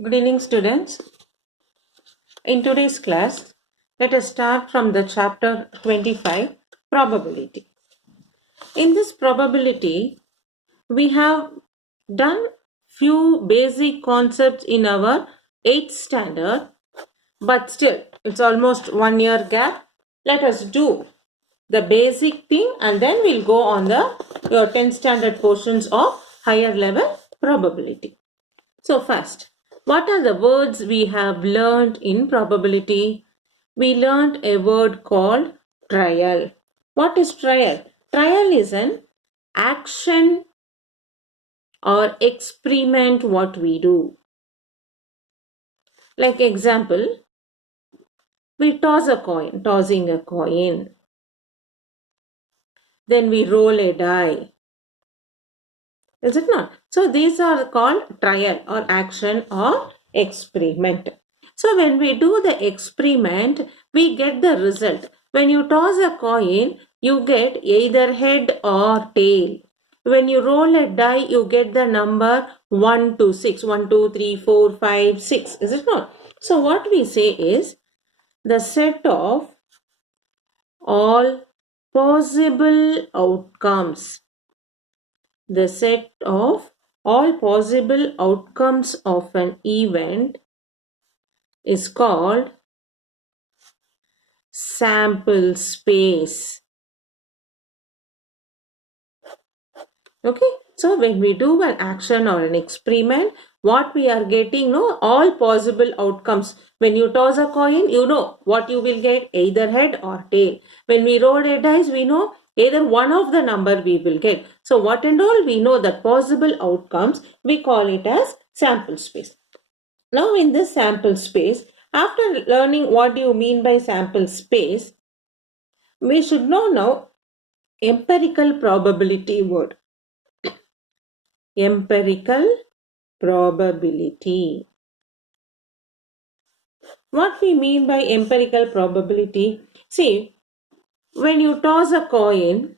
Good evening, students. In today's class, let us start from the chapter 25, Probability. In this probability, we have done few basic concepts in our 8th standard, but still, it's almost 1 year gap. Let us do the basic thing and then we'll go on your 10th standard portions of higher level probability. So first, what are the words we have learned in probability? We learned a word called trial. What is trial? Trial is an action or experiment what we do. Like example, we toss a coin, tossing a coin. Then we roll a die. Is it not? So these are called trial or action or experiment. So when we do the experiment, we get the result. When you toss a coin, you get either head or tail. When you roll a die, you get the number 1 to 6. 1, 2, 3, 4, 5, 6. Is it not? So what we say is the set of all possible outcomes. The set of all possible outcomes of an event is called sample space. Okay, so when we do an action or an experiment, what we are getting, all possible outcomes. When you toss a coin, you know what you will get, either head or tail. When we roll a dice, we know either one of the number we will get. So what and all we know that possible outcomes, we call it as sample space. Now in this sample space, after learning what do you mean by sample space, we should know now empirical probability word. Empirical probability. What we mean by empirical probability? See, when you toss a coin,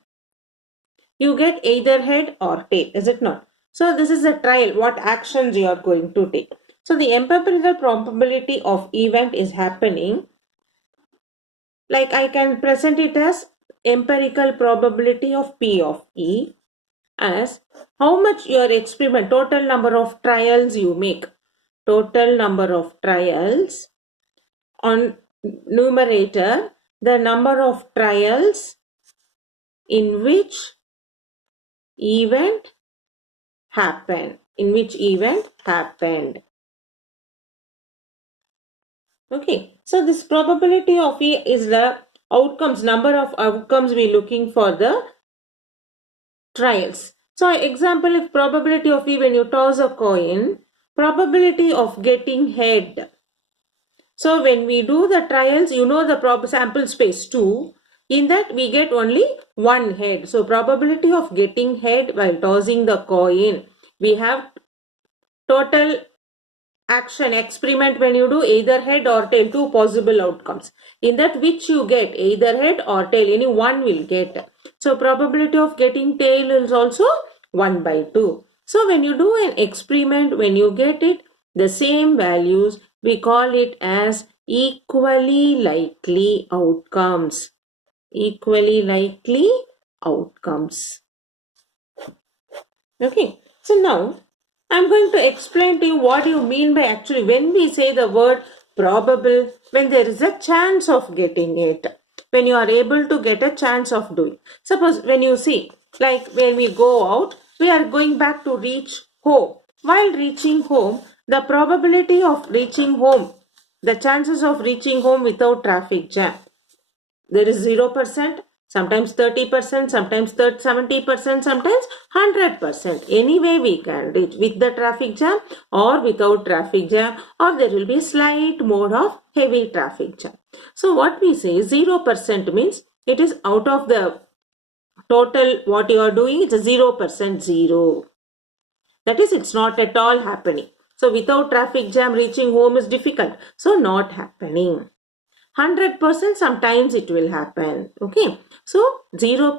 you get either head or tail, is it not? So this is a trial, what actions you are going to take. So the empirical probability of event is happening. Like I can present it as empirical probability of P of E as how much your experiment, total number of trials you make. Total number of trials on numerator, the number of trials in which event happened. Okay, so this probability of E is the outcomes, number of outcomes we looking for the trials. So example, if probability of E, when you toss a coin, probability of getting head. So when we do the trials, you know the sample space 2. In that we get only one head. So probability of getting head while tossing the coin. We have total action experiment when you do either head or tail, two possible outcomes. In that which you get either head or tail, any one will get. So probability of getting tail is also 1 by 2. So when you do an experiment, when you get it, the same values, we call it as equally likely outcomes. Equally likely outcomes. Okay, so now I'm going to explain to you what you mean by actually when we say the word probable, when there is a chance of getting it, when you are able to get a chance of doing. Suppose when you see, like when we go out, we are going back to reach home. While reaching home, the probability of reaching home, the chances of reaching home without traffic jam, there is 0%, sometimes 30%, sometimes 70%, sometimes 100%. Anyway, we can reach with the traffic jam or without traffic jam, or there will be slight mode of heavy traffic jam. So what we say 0% means it is out of the total what you are doing, it's a 0% zero. That is, it's not at all happening. So without traffic jam, reaching home is difficult. So not happening. 100% sometimes it will happen. Okay. So 0%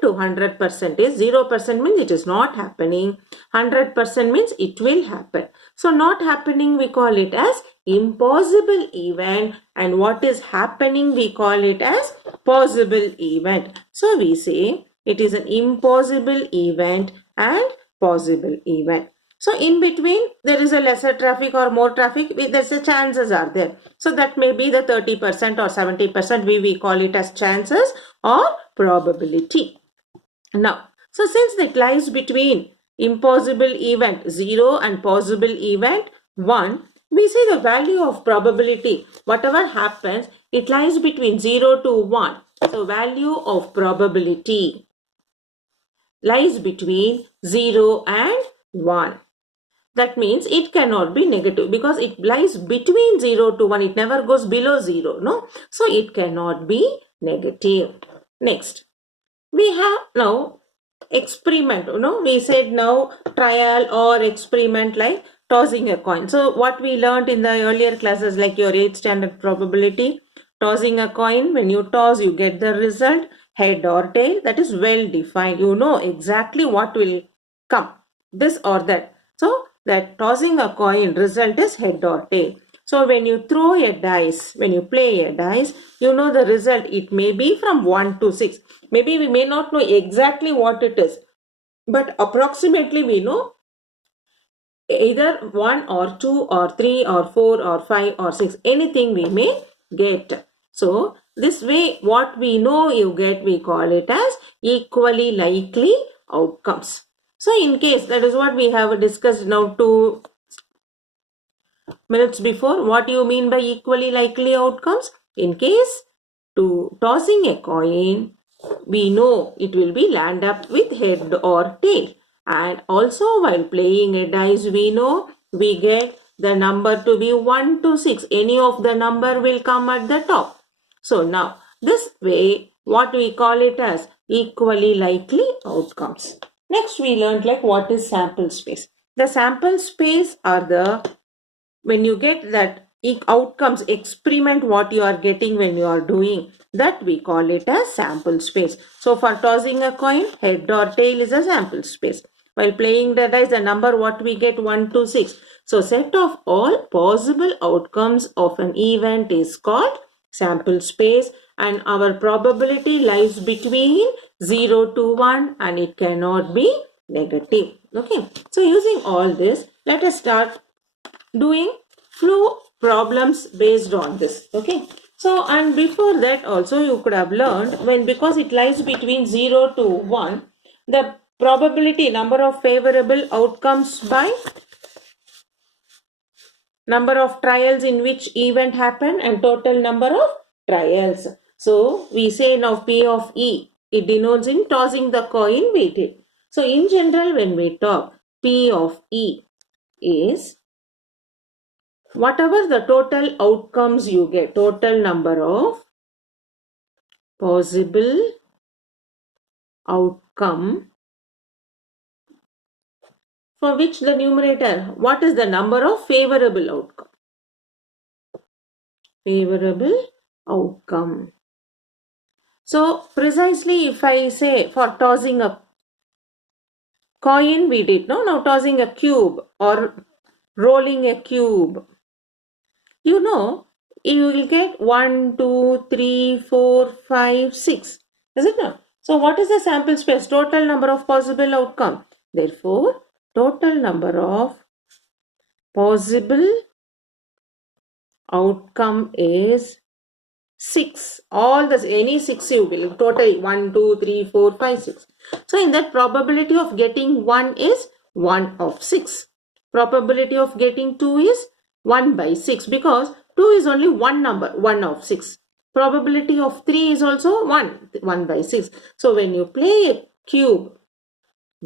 to 100% is 0% means it is not happening. 100% means it will happen. So not happening we call it as impossible event, and what is happening we call it as possible event. So we say it is an impossible event and possible event. So in between there is a lesser traffic or more traffic, there's a chances are there. So that may be the 30% or 70%, we call it as chances or probability. Now, so since it lies between impossible event 0 and possible event 1, we say the value of probability, whatever happens, it lies between 0 to 1. So value of probability lies between 0 and 1. That means it cannot be negative because it lies between 0 to 1. It never goes below 0. No? So it cannot be negative. Next, we have now experiment. We said now trial or experiment like tossing a coin. So what we learned in the earlier classes, like your 8th standard probability, tossing a coin, when you toss you get the result, head or tail, that is well defined. You know exactly what will come, this or that. So that tossing a coin result is head or tail. So when you throw a dice, when you play a dice, you know the result. It may be from 1 to 6. Maybe we may not know exactly what it is, but approximately we know either 1 or 2 or 3 or 4 or 5 or 6. Anything we may get. So this way what we know you get, we call it as equally likely outcomes. So in case, that is what we have discussed now 2 minutes before. What do you mean by equally likely outcomes? In case to tossing a coin, we know it will be land up with head or tail. And also while playing a dice, we know we get the number to be 1 to 6. Any of the number will come at the top. So now this way what we call it as equally likely outcomes. Next we learned like what is sample space. The sample space are the, when you get that outcomes, experiment what you are getting when you are doing, that we call it as sample space. So for tossing a coin, head or tail is a sample space. While playing the dice, the number what we get 1 to 6. So set of all possible outcomes of an event is called sample space, and our probability lies between 0 to 1 and it cannot be negative. Okay. So using all this, let us start doing few problems based on this. Okay. So and before that also you could have learned, because it lies between 0 to 1, the probability, number of favorable outcomes by number of trials in which event happened and total number of trials. So we say now P of E, it denotes in tossing the coin we did. So in general when we talk, P of E is whatever the total outcomes you get, total number of possible outcome for which the numerator, what is the number of favorable outcome? Favorable outcome. So precisely if I say for tossing a coin we did, now tossing a cube or rolling a cube, you know you will get 1, 2, 3, 4, 5, 6. Is it not? So what is the sample space? Total number of possible outcome. Therefore, total number of possible outcome is 6. All this, any 6 you will total 1, 2, 3, 4, 5, 6. So in that, probability of getting 1 is 1 of 6. Probability of getting 2 is 1 by 6, because 2 is only one number, 1 of 6. Probability of 3 is also 1 by 6. So when you play a cube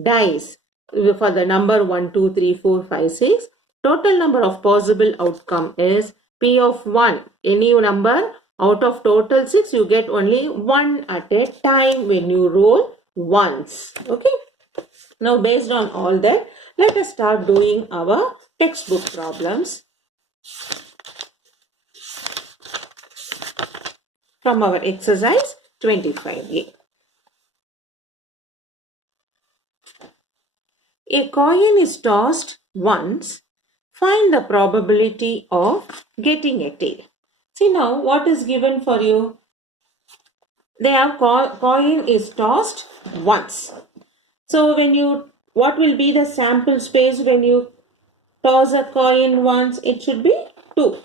dice for the number 1, 2, 3, 4, 5, 6, total number of possible outcome is P of 1. Any number out of total 6, you get only 1 at a time when you roll once. Okay. Now based on all that, let us start doing our textbook problems. from our exercise 25A. A coin is tossed once. Find the probability of getting a tail. See now what is given for you. They have coin is tossed once. So what will be the sample space when you toss a coin once? It should be 2.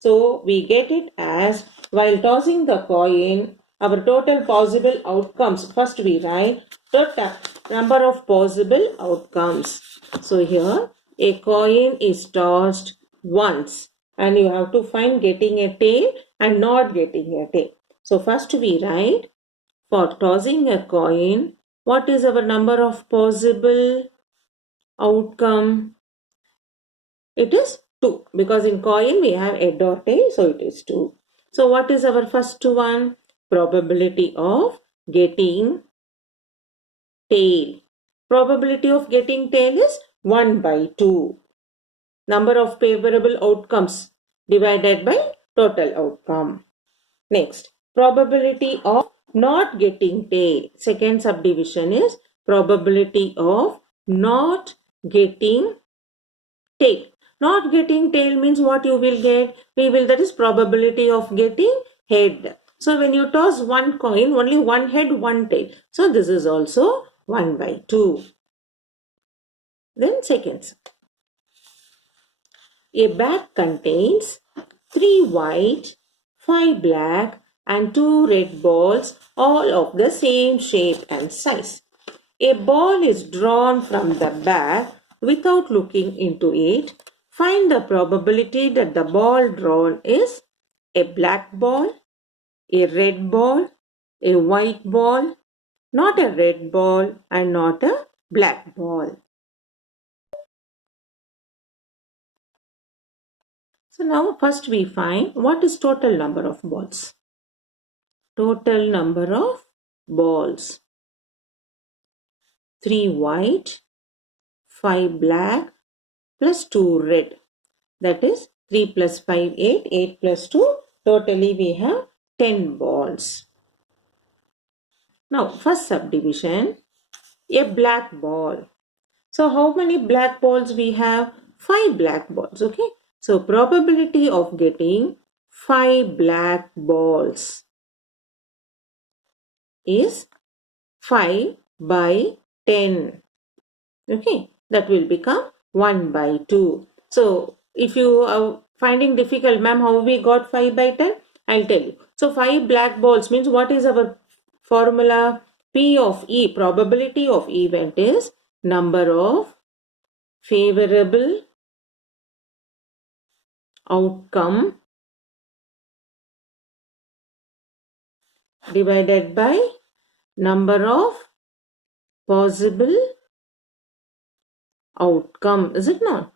So we get it as, while tossing the coin, our total possible outcomes. First we write total number of possible outcomes. So here a coin is tossed once and you have to find getting a tail and not getting a tail. So first we write, for tossing a coin, what is our number of possible outcome? It is 2, because in coin we have head or tail, so it is 2. So what is our first one? Probability of getting tail. Probability of getting tail is 1 by 2. Number of favorable outcomes divided by total outcome. Next, probability of not getting tail. Second subdivision is probability of not getting tail. Not getting tail means what you will get? That is probability of getting head. So when you toss one coin, only one head, one tail. So this is also 1 by 2. Then seconds. A bag contains 3 white, 5 black and 2 red balls, all of the same shape and size. A ball is drawn from the bag without looking into it. Find the probability that the ball drawn is a black ball, a red ball, a white ball, not a red ball and not a black ball. So now first we find what is total number of balls. Total number of balls. 3 white, 5 black plus 2 red. That is 3 plus 5, 8, 8 plus 2. Totally we have 10 balls. Now first subdivision, a black ball. So how many black balls we have? 5 black balls. Okay. So probability of getting 5 black balls is 5 by 10. Okay. That will become 1 by 2. So if you are finding difficult, ma'am, how we got 5 by 10? I'll tell you. So 5 black balls means what is our formula? P of E, probability of event, is number of favorable outcome divided by number of possible outcome. Is it not?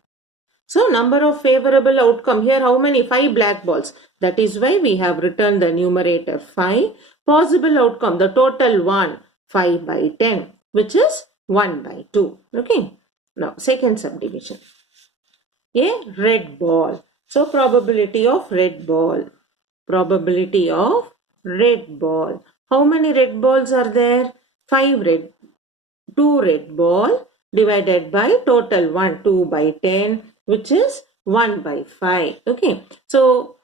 So number of favorable outcome, here how many? 5 black balls. That is why we have written the numerator 5. Possible outcome, the total one, 5 by 10, which is 1 by 2. Okay. Now second subdivision. A red ball. So probability of red ball. Probability of red ball. How many red balls are there? 5 red. 2 red ball divided by total 1, 2 by 10, which is 1 by 5. Okay. So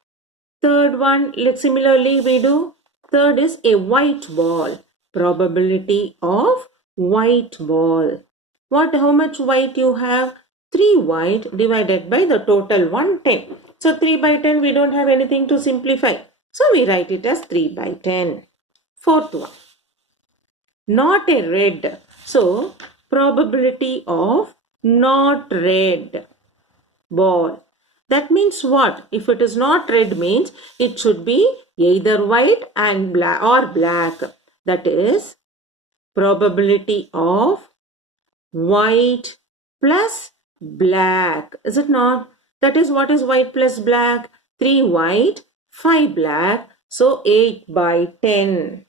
third one, similarly we do. Third is a white ball. Probability of white ball. How much white you have? 3 white divided by the total 1, 10. So 3 by 10 we don't have anything to simplify. So we write it as 3 by 10. Fourth one. Not a red. So probability of not red ball. That means what? If it is not red means it should be either white and black or black. That is probability of white plus black. Is it not? That is what is white plus black? 3 white, 5 black. So 8 by 10.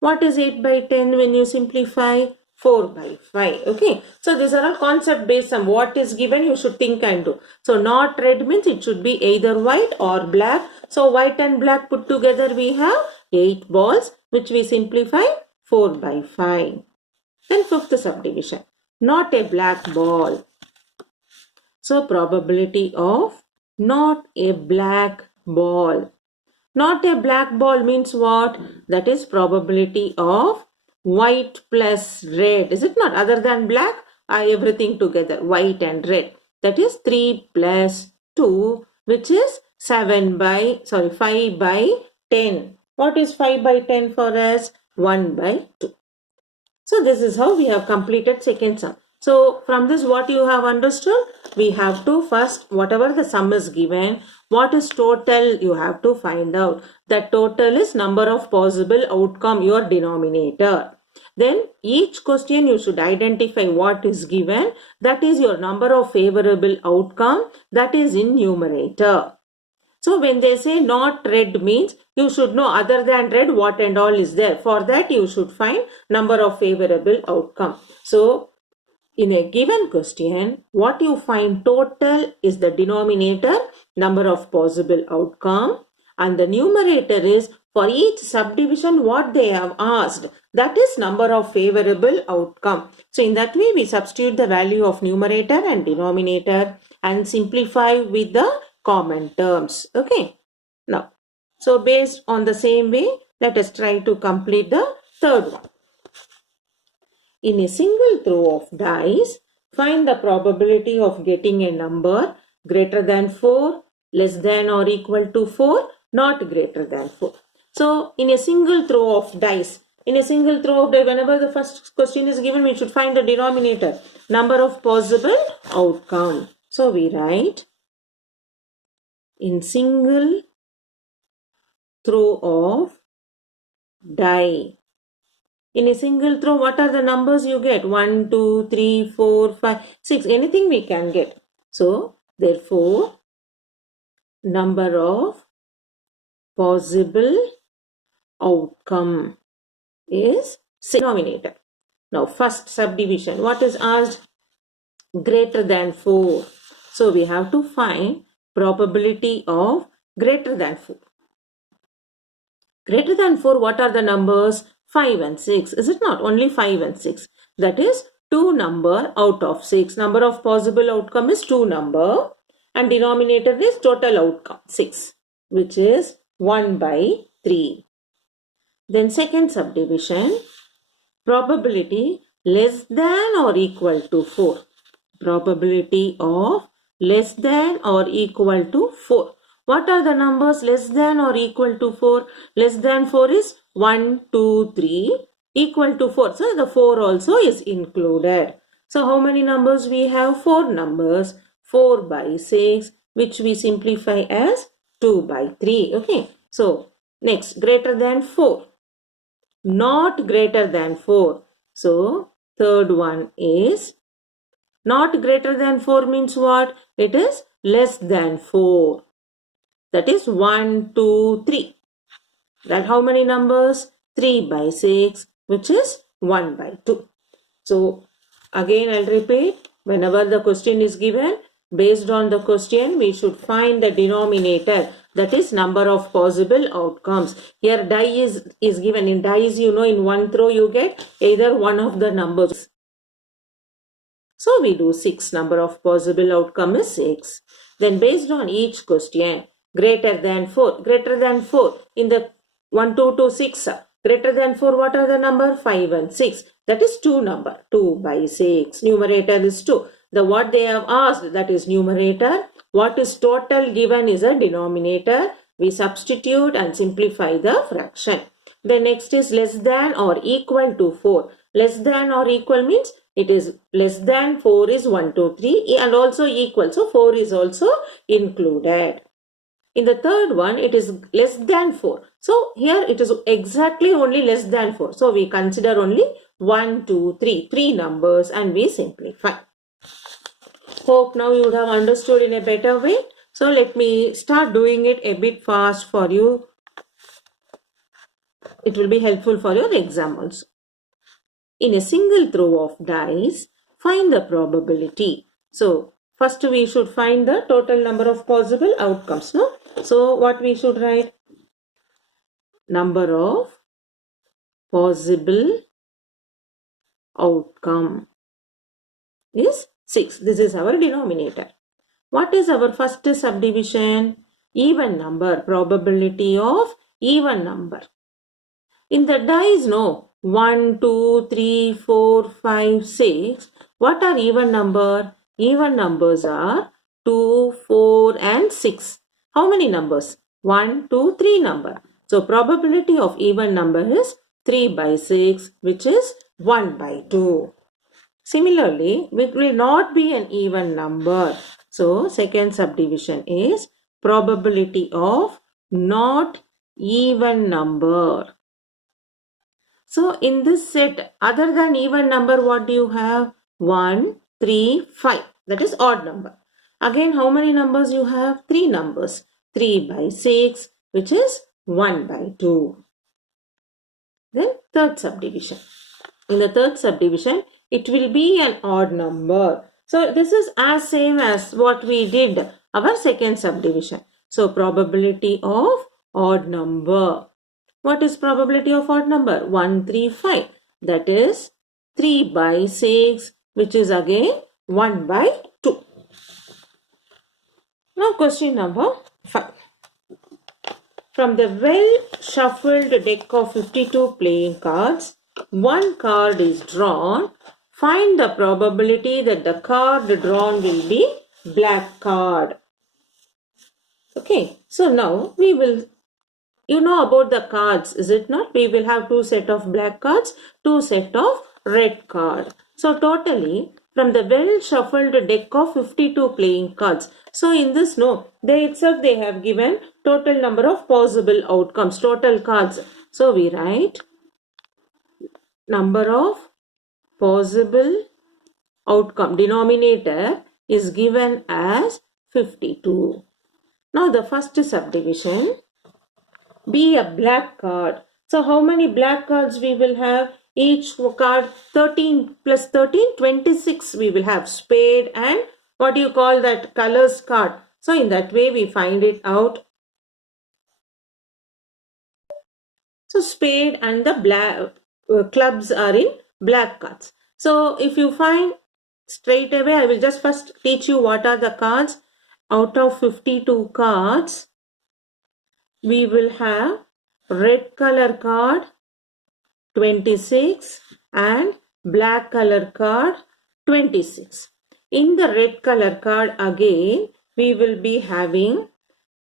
What is 8 by 10 when you simplify? 4 by 5. Okay. So these are all concept based on what is given you should think and do. So not red means it should be either white or black. So white and black put together we have 8 balls which we simplify 4 by 5. Then fifth subdivision. Not a black ball. So probability of not a black ball. Not a black ball means what? That is probability of white plus red. Is it not? Other than black, everything together. White and red. That is 3 plus 2, which is 5 by 10. What is 5 by 10 for us? 1 by 2. So this is how we have completed second sum. So from this what you have understood? We have to first, whatever the sum is given, what is total you have to find out. The total is number of possible outcome, your denominator. Then each question you should identify what is given. That is your number of favorable outcome. That is in numerator. So when they say not red means you should know other than red what and all is there. For that you should find number of favorable outcome. So in a given question, what you find total is the denominator, number of possible outcome, and the numerator is for each subdivision what they have asked. That is number of favorable outcome. So in that way we substitute the value of numerator and denominator and simplify with the common terms. Okay. Now, so based on the same way, let us try to complete the third one. In a single throw of dice, find the probability of getting a number greater than 4, less than or equal to 4, not greater than 4. So, in a single throw of dice, whenever the first question is given, we should find the denominator, number of possible outcome. So, we write in single throw of die. In a single throw, what are the numbers you get? 1, 2, 3, 4, 5, 6. Anything we can get. So, therefore, number of possible outcome is denominator. Now, first subdivision. What is asked? Greater than 4. So, we have to find probability of greater than 4. Greater than 4, what are the numbers? 5 and 6. Is it not? Only 5 and 6. That is 2 number out of 6. Number of possible outcome is 2 number. And denominator is total outcome 6. Which is 1 by 3. Then second subdivision. Probability less than or equal to 4. Probability of less than or equal to 4. What are the numbers less than or equal to 4? Less than 4 is 1, 2, 3, equal to 4. So, the 4 also is included. So, how many numbers we have? 4 numbers. 4 by 6, which we simplify as 2 by 3. Okay. So, next, greater than 4. Not greater than 4. So, third one is not greater than 4 means what? It is less than 4. That is 1, 2, 3. That how many numbers? 3 by 6, which is 1 by 2. So, again I'll repeat. Whenever the question is given, based on the question, we should find the denominator. That is number of possible outcomes. Here die is given. In dice, you know, in one throw you get either one of the numbers. So, we do 6. Number of possible outcome is 6. Then based on each question, greater than 4. Greater than 4. In the 1, 2 to 6. Greater than 4, what are the number? 5 and 6. That is 2 number. 2 by 6. Numerator is 2. The what they have asked, that is numerator. What is total given is a denominator. We substitute and simplify the fraction. The next is less than or equal to 4. Less than or equal means it is less than 4 is 1, 2, 3 and also equal. So 4 is also included. In the third one, it is less than 4. So, here it is exactly only less than 4. So, we consider only 1, 2, 3. 3 numbers and we simplify. Hope now you would have understood in a better way. So, let me start doing it a bit fast for you. It will be helpful for your exam also. In a single throw of dice, find the probability. So, first we should find the total number of possible outcomes. No? So, what we should write? Number of possible outcome is 6. This is our denominator. What is our first subdivision? Even number, probability of even number. In the dice, no, 1, 2, 3, 4, 5, 6. What are even number? Even numbers are 2, 4 and 6. How many numbers? 1, 2, 3 number. So probability of even number is 3 by 6, which is 1 by 2. Similarly, it will not be an even number. So second subdivision is probability of not even number. So in this set, other than even number, what do you have? 1, 3, 5. That is odd number. Again, how many numbers you have? 3 numbers. 3 by 6, which is 1 by 2. Then third subdivision. In the third subdivision, it will be an odd number. So this is as same as what we did our second subdivision. So probability of odd number. What is probability of odd number? 1, 3, 5. That is 3 by 6, which is again 1 by 2. Now question number 5. From the well-shuffled deck of 52 playing cards, one card is drawn. Find the probability that the card drawn will be black card. Okay, so now we will, you know about the cards, is it not? We will have 2 set of black cards, 2 set of red card. So totally, from the well-shuffled deck of 52 playing cards. So in this, no, they itself they have given total number of possible outcomes, total cards. So we write number of possible outcome, denominator is given as 52. Now the first subdivision, be a black card. So how many black cards we will have? Each card 13 plus 13, 26 we will have. Spade and what do you call that? Colors card. So in that way we find it out. So spade and the black clubs are in black cards. So if you find straight away, I will just first teach you what are the cards. Out of 52 cards, we will have red color card 26 and black color card 26. In the red color card again, we will be having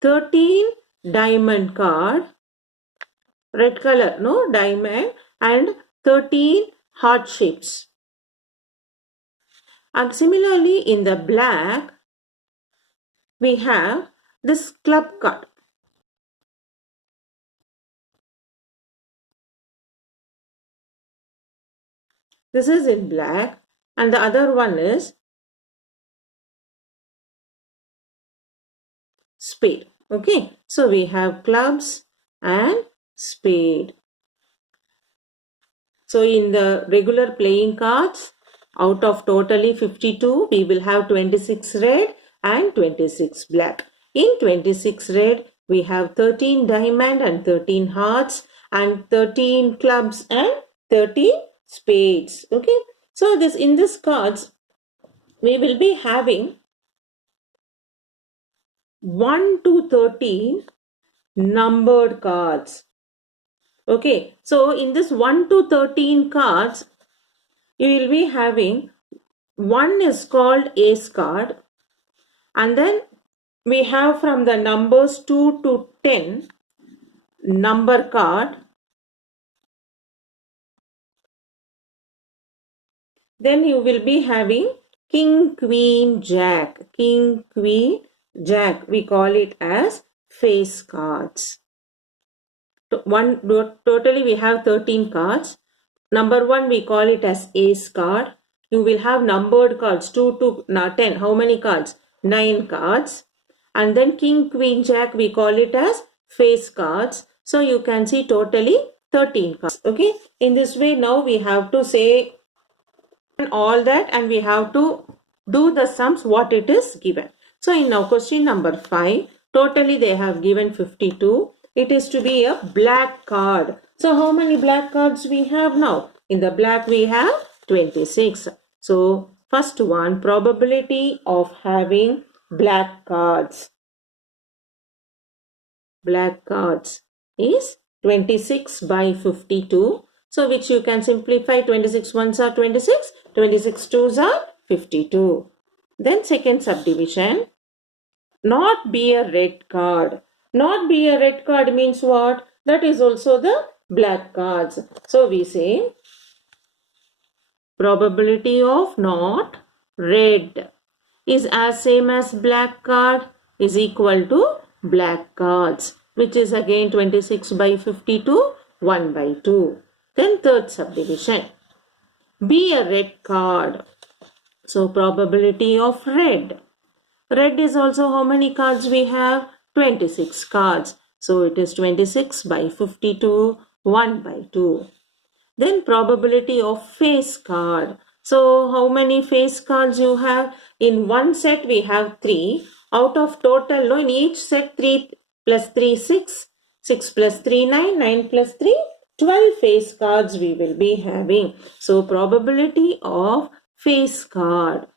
13 diamond card, red color, no, diamond, and 13 heart shapes. And similarly in the black, we have this club card. This is in black and the other one is spade. Okay, so we have clubs and spade. So in the regular playing cards, out of totally 52, we will have 26 red and 26 black. In 26 red, we have 13 diamond and 13 hearts and 13 clubs and 13 spades. Okay, so this in this cards, we will be having 1 to 13 numbered cards. Okay, so in this 1 to 13 cards, you will be having one is called ace card, and then we have from the numbers 2 to 10 number card. Then you will be having king, queen, jack. King, queen, jack. We call it as face cards. Totally we have 13 cards. Number 1 we call it as ace card. You will have numbered cards 2 to 10. How many cards? 9 cards. And then king, queen, jack we call it as face cards. So you can see totally 13 cards. Okay, in this way now we have to say all that and we have to do the sums what it is given. So in now question number 5, totally they have given 52. It is to be a black card. So how many black cards we have now? In the black we have 26. So first one, probability of having black cards. Black cards is 26 by 52. So which you can simplify, 26 ones are 26, 26 twos are 52. Then second subdivision, not be a red card. Not be a red card means what? That is also the black cards. So we say probability of not red is as same as black card is equal to black cards, which is again 26 by 52, 1 by 2. Then third subdivision, be a red card. So probability of red. Red is also how many cards we have? 26 cards. So it is 26 by 52, 1 by 2. Then probability of face card. So how many face cards you have? In one set we have 3. Out of total, no, in each set 3 plus 3, 6. 6 plus 3, 9. 9 plus 3, 12 face cards we will be having. So probability of face card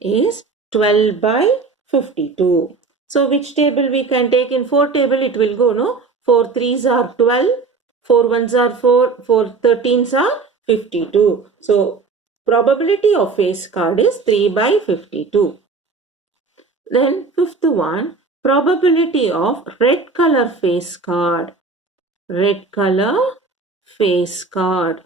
is 12 by 52. So which table we can take? In 4 table it will go, no? 4 3s are 12, 4 1s are 4, 4 13s are 52. So probability of face card is 3 by 52. Then fifth one, probability of red color face card. Red color face card.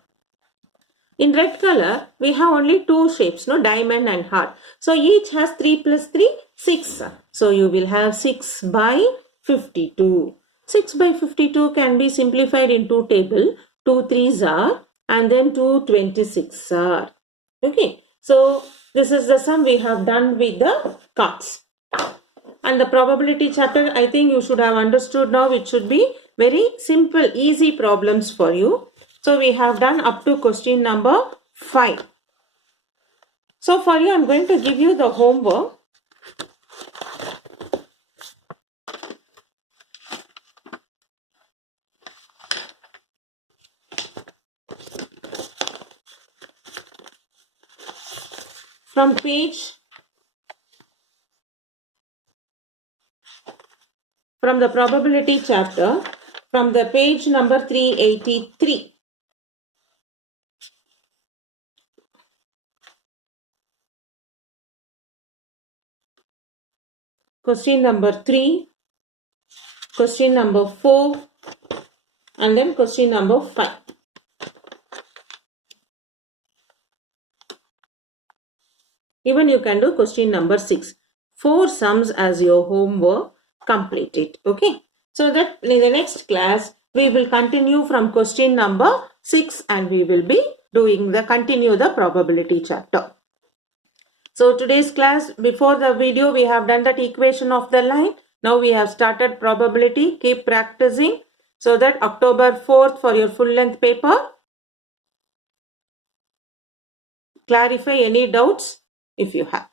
In red color, we have only two shapes, no, diamond and heart. So each has 3 plus 3, 6. So you will have 6 by 52. 6 by 52 can be simplified in two table. 2 3s are and then 2 26s are. Okay. So this is the sum we have done with the cards. And the probability chapter, I think you should have understood now. It should be very simple, easy problems for you. So we have done up to question number 5. So for you, I am going to give you the homework. From the probability chapter, from the page number 383. Question number 3, question number 4, and then question number 5. Even you can do question number 6. 4 sums as your homework. Complete it. Okay. So that in the next class, we will continue from question number 6 and we will be continue the probability chapter. So today's class, before the video, we have done that equation of the line. Now we have started probability. Keep practicing so that October 4th for your full length paper, clarify any doubts if you have.